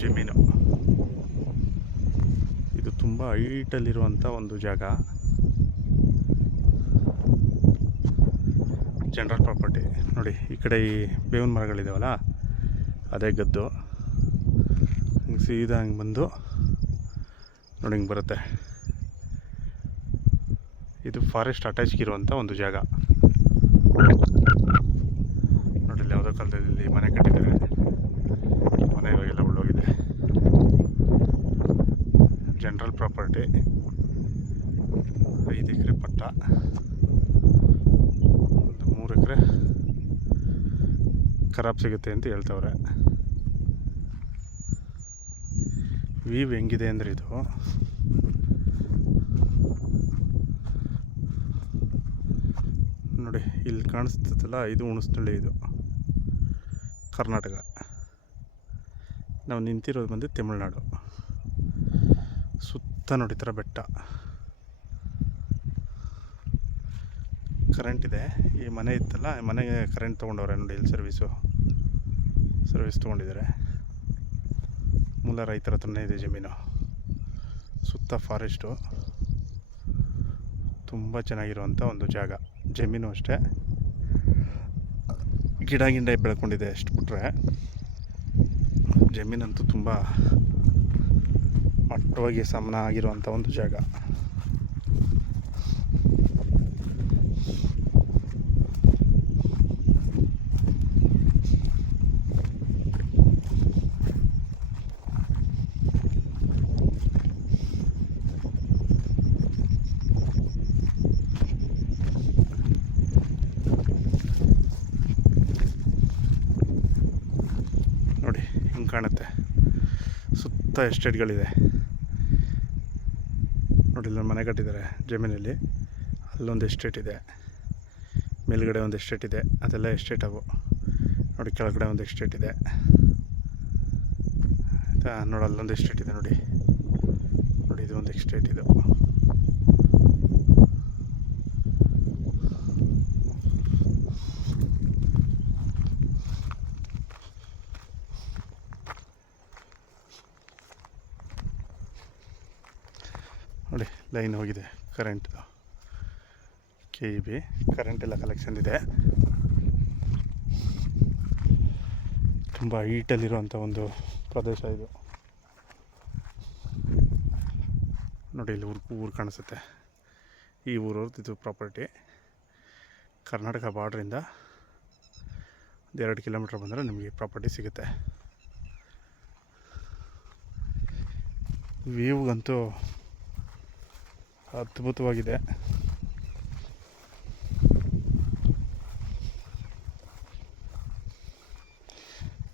ಜಮೀನು. ಇದು ತುಂಬ ಹೈಟಲ್ಲಿರುವಂಥ ಒಂದು ಜಾಗ. General property. ನೋಡಿ ಈ ಕಡೆ ಈ ಬೇವಿನ ಮರಗಳಿದಾವಲ್ಲ, ಅದೇ ಗದ್ದು. ಹಿಂಗೆ ಸೀದಾ ಹಂಗೆ ಬಂದು ನೋಡಿ ಹಿಂಗೆ ಬರುತ್ತೆ. ಇದು ಫಾರೆಸ್ಟ್ ಅಟ್ಯಾಚ್ಗಿರುವಂಥ ಒಂದು ಜಾಗ. ನೋಡಿ ಇಲ್ಲಿ ಯಾವುದೋ ಕಾಲದಲ್ಲಿ ಮನೆ ಕಟ್ಟಿದ್ದಾರೆ. ಮನೆ ಇವಾಗೆಲ್ಲ ಉಳ್ಳೋಗಿದೆ. ಜನರಲ್ ಪ್ರಾಪರ್ಟಿ, 5 ಎಕರೆ ಪಟ್ಟ, ಒಂದು 3 ಎಕರೆ ಖರಾಬ್ ಸಿಗುತ್ತೆ ಅಂತ ಹೇಳ್ತವ್ರೆ. ವ್ಯೂ ಹೆಂಗಿದೆ ಅಂದರೆ ಇದು ನೋಡಿ, ಇಲ್ಲಿ ಕಾಣಿಸ್ತದಲ್ಲ, ಇದು ಹುಣಸನಹಳ್ಳಿ, ಇದು ಕರ್ನಾಟಕ. ನಾವು ನಿಂತಿರೋದು ಬಂದು ತಮಿಳ್ನಾಡು. ಸುತ್ತ ನೋಡಿ ಥರ ಬೆಟ್ಟ. ಕರೆಂಟ್ ಇದೆ. ಈ ಮನೆ ಇತ್ತಲ್ಲ, ಈ ಮನೆಗೆ ಕರೆಂಟ್ ತೊಗೊಂಡವ್ರೆ ನೋಡಿ. ಇಲ್ಲಿ ಸರ್ವಿಸ್ ತೊಗೊಂಡಿದ್ದಾರೆ. ಮೂಲ ರೈತರ ಹತ್ರನೇ ಇದೆ ಜಮೀನು. ಸುತ್ತ ಫಾರೆಸ್ಟು. ತುಂಬ ಚೆನ್ನಾಗಿರುವಂಥ ಒಂದು ಜಾಗ. ಜಮೀನು ಅಷ್ಟೇ, ಗಿಡ ಬೆಳ್ಕೊಂಡಿದೆ ಅಷ್ಟು ಬಿಟ್ರೆ. ಜಮೀನಂತೂ ತುಂಬ ಮಟ್ಟವಾಗಿ ಸಮನ ಆಗಿರುವಂಥ ಒಂದು ಜಾಗ. ನೋಡಿ ಹಿಂಗೆ ಕಾಣುತ್ತೆ. ಸುತ್ತ ಎಸ್ಟೇಟ್ಗಳಿದೆ ನೋಡಿ. ಇಲ್ಲೊಂದು ಮನೆ ಕಟ್ಟಿದ್ದಾರೆ ಜಮೀನಲ್ಲಿ. ಅಲ್ಲೊಂದು ಎಸ್ಟೇಟ್ ಇದೆ, ಮೇಲ್ಗಡೆ ಒಂದು ಎಸ್ಟೇಟ್ ಇದೆ. ಅದೆಲ್ಲ ಎಸ್ಟೇಟ್ ಅವು ನೋಡಿ. ಕೆಳಗಡೆ ಒಂದು ಎಸ್ಟೇಟ್ ಇದೆ ಆಯಿತಾ. ನೋಡಿ ಅಲ್ಲೊಂದು ಎಸ್ಟೇಟ್ ಇದೆ ನೋಡಿ. ಇದು ಒಂದು ಎಸ್ಟೇಟ್. ಇದು ನೋಡಿ ಲೈನ್ ಹೋಗಿದೆ ಕರೆಂಟ್. KEB ಕರೆಂಟ್ ಎಲ್ಲ ಕಲೆಕ್ಷನ್ ಇದೆ. ತುಂಬ ಹೈಟಲ್ಲಿರುವಂಥ ಒಂದು ಪ್ರದೇಶ ಇದು ನೋಡಿ. ಇಲ್ಲಿ ಊರು ಕಾಣಿಸುತ್ತೆ. ಈ ಊರವ್ರದ್ದು ಇದು ಪ್ರಾಪರ್ಟಿ. ಕರ್ನಾಟಕ ಬಾರ್ಡ್ರಿಂದ 2 ಕಿಲೋಮೀಟ್ರ್ ಬಂದರೆ ನಿಮಗೆ ಪ್ರಾಪರ್ಟಿ ಸಿಗುತ್ತೆ. ವ್ಯೂಗಂತೂ ಅದ್ಭುತವಾಗಿದೆ.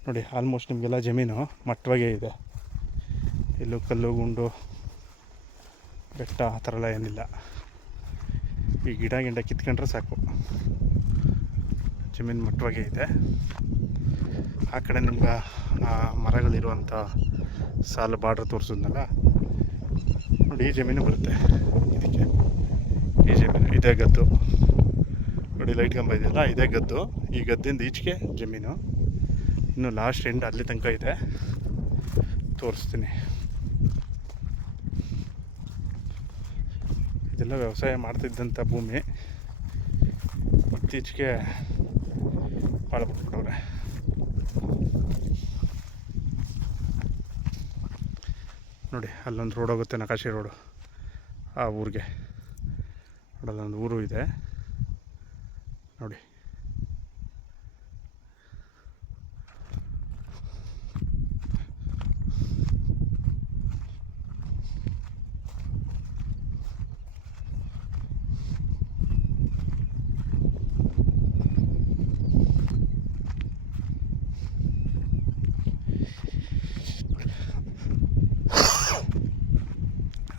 ನೋಡಿ ಆಲ್ಮೋಸ್ಟ್ ನಿಮಗೆಲ್ಲ ಜಮೀನು ಮಟ್ಟವಾಗೇ ಇದೆ. ಎಲ್ಲೂ ಕಲ್ಲು ಗುಂಡು ಬೆಟ್ಟ ಆ ಥರ ಎಲ್ಲ ಏನಿಲ್ಲ. ಈ ಗಿಡ ಕಿತ್ಕೊಂಡ್ರೆ ಸಾಕು, ಜಮೀನು ಮಟ್ಟವಾಗೇ ಇದೆ. ಆ ಕಡೆ ನಿಮ್ಗೆ ಮರಗಳಿರುವಂಥ ಸಾಲು ಬಾರ್ಡ್ರ್ ತೋರಿಸಿದ್ನಲ್ಲ ನೋಡಿ. ಈ ಜಮೀನು ಬರುತ್ತೆ ಇದಕ್ಕೆ. ಈ ಜಮೀನು ಇದೇ ಗದ್ದು ನೋಡಿ. ಲೈಟ್ ಕಂಬ ಇದೆಯಲ್ಲ, ಇದೇ ಗದ್ದು. ಈ ಗದ್ದಿಂದ ಈಚೆಗೆ ಜಮೀನು. ಇನ್ನು ಲಾಸ್ಟ್ ಎಂಡ್ ಅಲ್ಲಿ ತನಕ ಇದೆ, ತೋರಿಸ್ತೀನಿ. ಇದೆಲ್ಲ ವ್ಯವಸಾಯ ಮಾಡ್ತಿದ್ದಂಥ ಭೂಮಿ. ಇತ್ತೀಚೆಗೆ ಭಾಳ ಬಿಟ್ಬಿಟ್ಟವ್ರೆ. ನೋಡಿ ಅಲ್ಲೊಂದು ರೋಡ್ ಹೋಗುತ್ತೆ, ನಕಾಶೆ ರೋಡು. ಆ ಊರಿಗೆ ಅಲ್ಲೊಂದು ಊರು ಇದೆ ನೋಡಿ.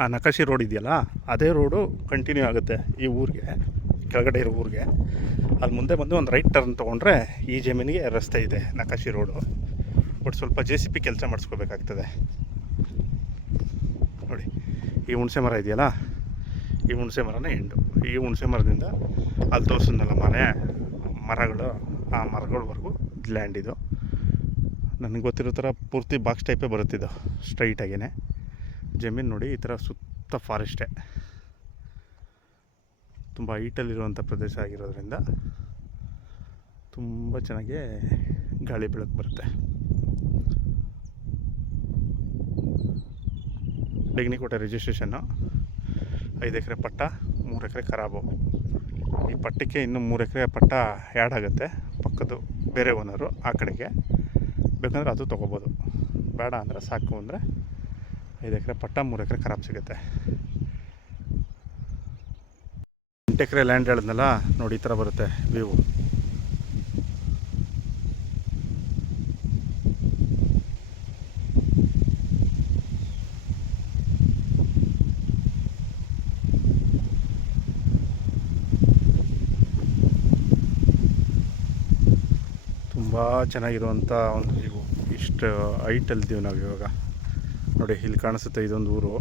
ಆ ನಕಾಶಿ ರೋಡ್ ಇದೆಯಲ್ಲ, ಅದೇ ರೋಡು ಕಂಟಿನ್ಯೂ ಆಗುತ್ತೆ ಈ ಊರಿಗೆ, ಕೆಳಗಡೆ ಇರೋ ಊರಿಗೆ. ಅಲ್ಲಿ ಮುಂದೆ ಬಂದು ಒಂದು ರೈಟ್ ಟರ್ನ್ ತೊಗೊಂಡ್ರೆ ಈ ಜಮೀನಿಗೆ ರಸ್ತೆ ಇದೆ, ನಕಾಶಿ ರೋಡು. ಬಟ್ ಸ್ವಲ್ಪ JCB ಕೆಲಸ ಮಾಡಿಸ್ಕೋಬೇಕಾಗ್ತದೆ ನೋಡಿ. ಈ ಹುಣಸೆ ಮರ ಇದೆಯಲ್ಲ, ಈ ಹುಣಸೆ ಮರನೇ ಎಂಡು. ಈ ಹುಣಸೆ ಮರದಿಂದ ಅಲ್ಲಿ ತೋರಿಸಿದ್ನಲ್ಲ ಮರಗಳು, ಆ ಮರಗಳವರೆಗೂ ಲ್ಯಾಂಡ್ ಇದು. ನನಗೆ ಗೊತ್ತಿರೋ ಥರ ಪೂರ್ತಿ ಬಾಕ್ಸ್ ಟೈಪೇ ಬರುತ್ತಿದ್ದು ಸ್ಟ್ರೈಟಾಗೇ. ಜಮೀನು ನೋಡಿ ಈ ಥರ ಸುತ್ತ ಫಾರೆಸ್ಟೇ, ತುಂಬ ಹೈಟಲ್ಲಿರುವಂಥ ಪ್ರದೇಶ ಆಗಿರೋದ್ರಿಂದ ತುಂಬ ಚೆನ್ನಾಗಿ ಗಾಳಿ ಬೆಳಕು ಬರುತ್ತೆ. ಡೆಗ್ನಿಕೋಟೆ ರಿಜಿಸ್ಟ್ರೇಷನ್ನು 5 ಎಕರೆ ಪಟ್ಟ, 3 ಎಕರೆ ಖರಾಬು. ಈ ಪಟ್ಟಕ್ಕೆ ಇನ್ನೂ 3 ಎಕರೆ ಪಟ್ಟ ಆ್ಯಡ್ ಆಗುತ್ತೆ, ಪಕ್ಕದ್ದು ಬೇರೆ ಓನರು ಆ ಕಡೆಗೆ. ಬೇಕಂದ್ರೆ ಅದು ತೊಗೋಬೋದು, ಬೇಡ ಅಂದರೆ ಸಾಕು ಅಂದರೆ 5 ಎಕರೆ ಪಟ್ಟ 3 ಎಕರೆ ಖರಾಬ್ ಸಿಗುತ್ತೆ. 8 ಎಕರೆ ಲ್ಯಾಂಡ್ ಹೇಳಿದ್ನಲ್ಲ ನೋಡಿ, ಈ ಥರ ಬರುತ್ತೆ ವ್ಯೂ. ತುಂಬ ಚೆನ್ನಾಗಿರುವಂಥ ಒಂದು ವ್ಯೂ. ಇಷ್ಟು ಹೈಟಲ್ಲಿದ್ದೀವಿ ನಾವು ಇವಾಗ. ನೋಡಿ ಇಲ್ಲಿ ಕಾಣಿಸುತ್ತೆ, ಇದೊಂದು ಊರು.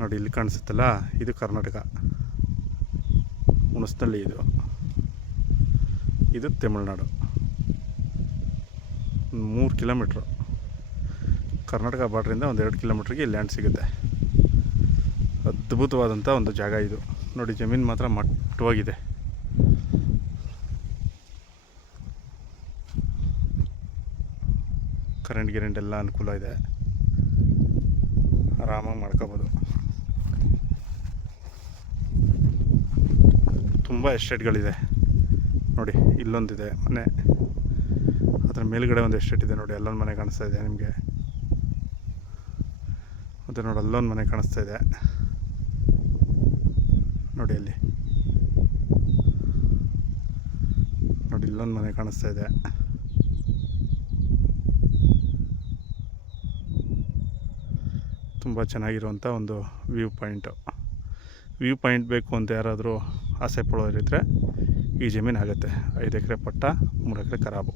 ನೋಡಿ ಇಲ್ಲಿ ಕಾಣಿಸುತ್ತಲ್ಲ, ಇದು ಕರ್ನಾಟಕ ಹುಣಸನಹಳ್ಳಿ. ಇದು ತಮಿಳ್ನಾಡು. 3 ಕಿಲೋಮೀಟ್ರು ಕರ್ನಾಟಕ ಬಾರ್ಡ್ರಿಂದ ಒಂದು 2 ಕಿಲೋಮೀಟ್ರಿಗೆ ಲ್ಯಾಂಡ್ ಸಿಗುತ್ತೆ. ಅದ್ಭುತವಾದಂಥ ಒಂದು ಜಾಗ ಇದು. ನೋಡಿ ಜಮೀನು ಮಾತ್ರ ಮಟ್ಟವಾಗಿದೆ. ಕರೆಂಟ್ ಎಲ್ಲ ಅನುಕೂಲ ಇದೆ, ಆರಾಮಾಗಿ ಮಾಡ್ಕೋಬೋದು. ತುಂಬ ಎಸ್ಟೇಟ್ಗಳಿದೆ ನೋಡಿ. ಇಲ್ಲೊಂದಿದೆ ಮನೆ, ಅದರ ಮೇಲುಗಡೆ ಒಂದು ಎಸ್ಟೇಟ್ ಇದೆ ನೋಡಿ. ಅಲ್ಲೊಂದು ಮನೆ ಕಾಣಿಸ್ತಾ ಇದೆ ನಿಮಗೆ. ಮತ್ತು ನೋಡಿ ಅಲ್ಲೊಂದು ಮನೆ ಕಾಣಿಸ್ತಾ ಇದೆ ನೋಡಿ. ಅಲ್ಲಿ ನೋಡಿ ಇಲ್ಲೊಂದು ಮನೆ ಕಾಣಿಸ್ತಾ ಇದೆ. ತುಂಬ ಚೆನ್ನಾಗಿರುವಂಥ ಒಂದು ವ್ಯೂ ಪಾಯಿಂಟ್ ಬೇಕು ಅಂತ ಯಾರಾದರೂ ಆಸೆ ಪಡೋರಿದ್ದರೆ ಈ ಜಮೀನು ಆಗುತ್ತೆ. 5 ಎಕರೆ ಪಟ್ಟ, 3 ಎಕರೆ ಖರಾಬು.